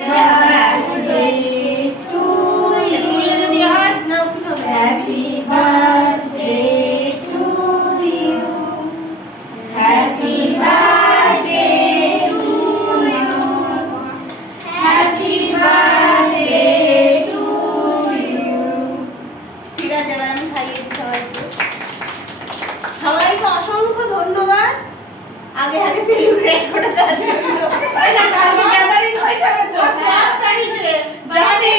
birthday to you. Happy birthday to you. Happy birthday to you. Happy birthday to you. ঠিক আছে, এবার আমি খাইয়ে দিই সবাইকে। সবাইকে অসংখ্য ধন্যবাদ আগে আগে সেলিব্রেট করে দেওয়ার জন্য। এটা কালকে গ্যাদারিং হয়ে যাবে তো 5 তারিখে জানি,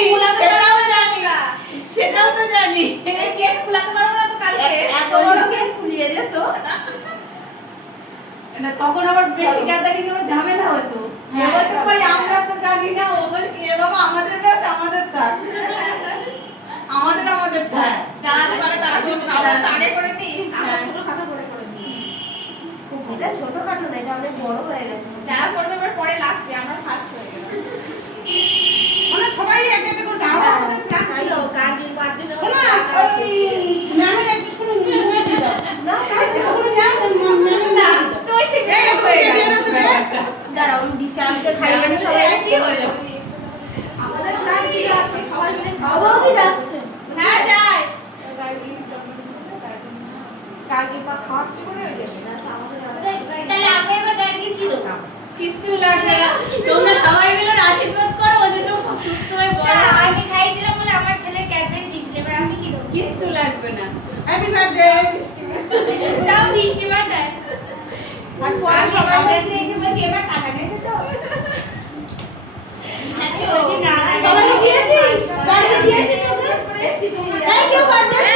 সেটাও তো জানি। কেক ফুলাতে পারবো না তো কালকে। এত বড় কেক ফুলিয়ে যেত না, তখন আবার বেশি গ্যাদারিং এর ঝামেলা হতো। এবার তো কই আমরা তো জানি না, ওর কি বাবা আমাদের ব্যাচ আমাদের থাক, আমাদের থাক। যারা মানে তারা ছোট আমরা তো আগে করে নি, আমরা ছোটখাটো করে নি। এটা ছোটখাটো না, এটা অনেক বড় হয়ে গেছে। যারা করবে এবার পরে লাস্টে আমরা ফার্স্ট হয়ে গেলাম। আমরা সবাই একটা একটা করে তাও দাও। আমাদের প্ল্যান ছিল কার্ডির বার্থডে শোনা ওই ম্যামের একটু শুনুন মুভি দিয়ে দাও। না শুনুন ম্যামের না তো সেটা হয়ে গেছে। দাঁড়াও আমি দিচামকে খাইয়ে নিয়ে সবাই একই হলো। আমাদের প্ল্যান ছিল আজকে সবাই মিলে খাওয়া কি ডাকছে। হ্যাঁ যাই। কার্ডির পা খাওয়াচ্ছে বলে হয়ে যাবে না আমাদের তাহলে আমি এবার ডাইরেক্ট কি দেব? কিচ্ছু লাগবে না, তোমরা সবাই মিলে আশীর্বাদ করো ও যেন খুব সুস্থ হয়ে বড় হয়। আমি খাইছিলাম বলে আমার ছেলে ক্যাডবেরি দিয়েছিল, এবার আমি কি দেব? কিচ্ছু লাগবে না। হ্যাপি বার্থডে মিষ্টি। তাও মিষ্টি বার্থডে। আর পরে সবাই কাছে এসে বলছি এবার টাকা নিয়েছে তো। হ্যাপি বার্থডে না সবাইকে দিয়েছি, বাড়ি দিয়েছি তোকে। Thank you birthday